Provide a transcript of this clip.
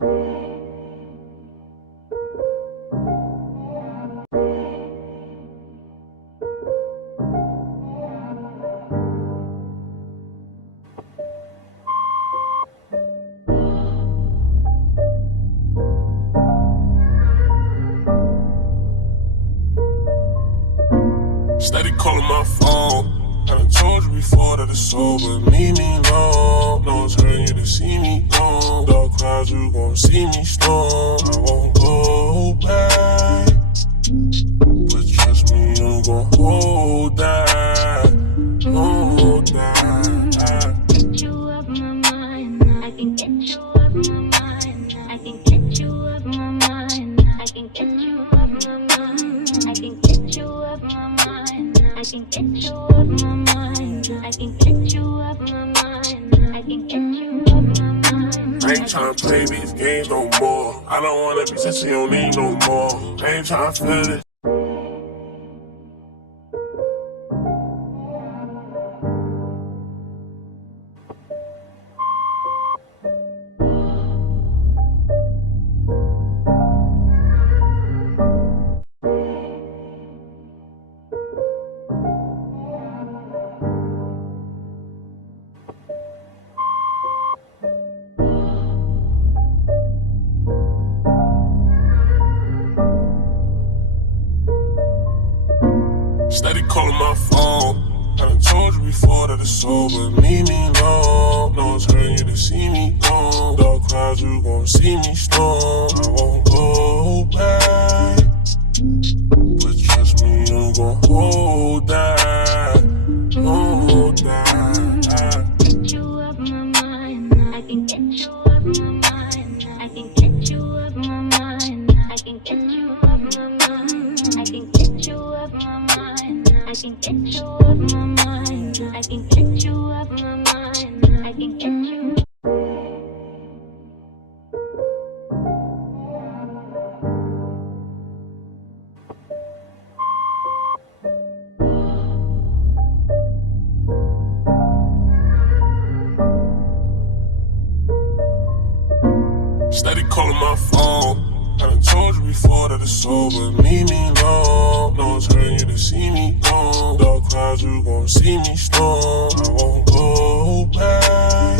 Steady calling my phone. I done told you before that it's over. Leave me alone. No one's hurting you to see me gone. Dark clouds, you gon' see me storm. I won't go back. But trust me, you gon' hold that. Hold that. Get you off my mind. I can get you off my mind. I can get you off my mind. I can get you off my mind. I can get you off my mind. I can get you off my mind. I can get you off my mind. I can get you off my mind. I ain't tryna play these games no more. I don't wanna be since you don't need no more. I ain't tryna feel it. Steady calling my phone. I done told you before that it's over. Leave me alone. No one's hurting you to see me gone. Dark clouds, you gon' see me storm. I won't go back. But trust me, you gon' hold that. Hold that. Get you off my mind. I can get you off my mind. I can get you off my mind. I can get you off my mind. I can get you off my mind. I can get you off my mind. I can get you off my mind. I can get you. Steady calling my phone. I done told you before that it's over. Leave me alone. No one's hurting you to see me gone. Dark clouds, you gon' see me storm. I won't go back.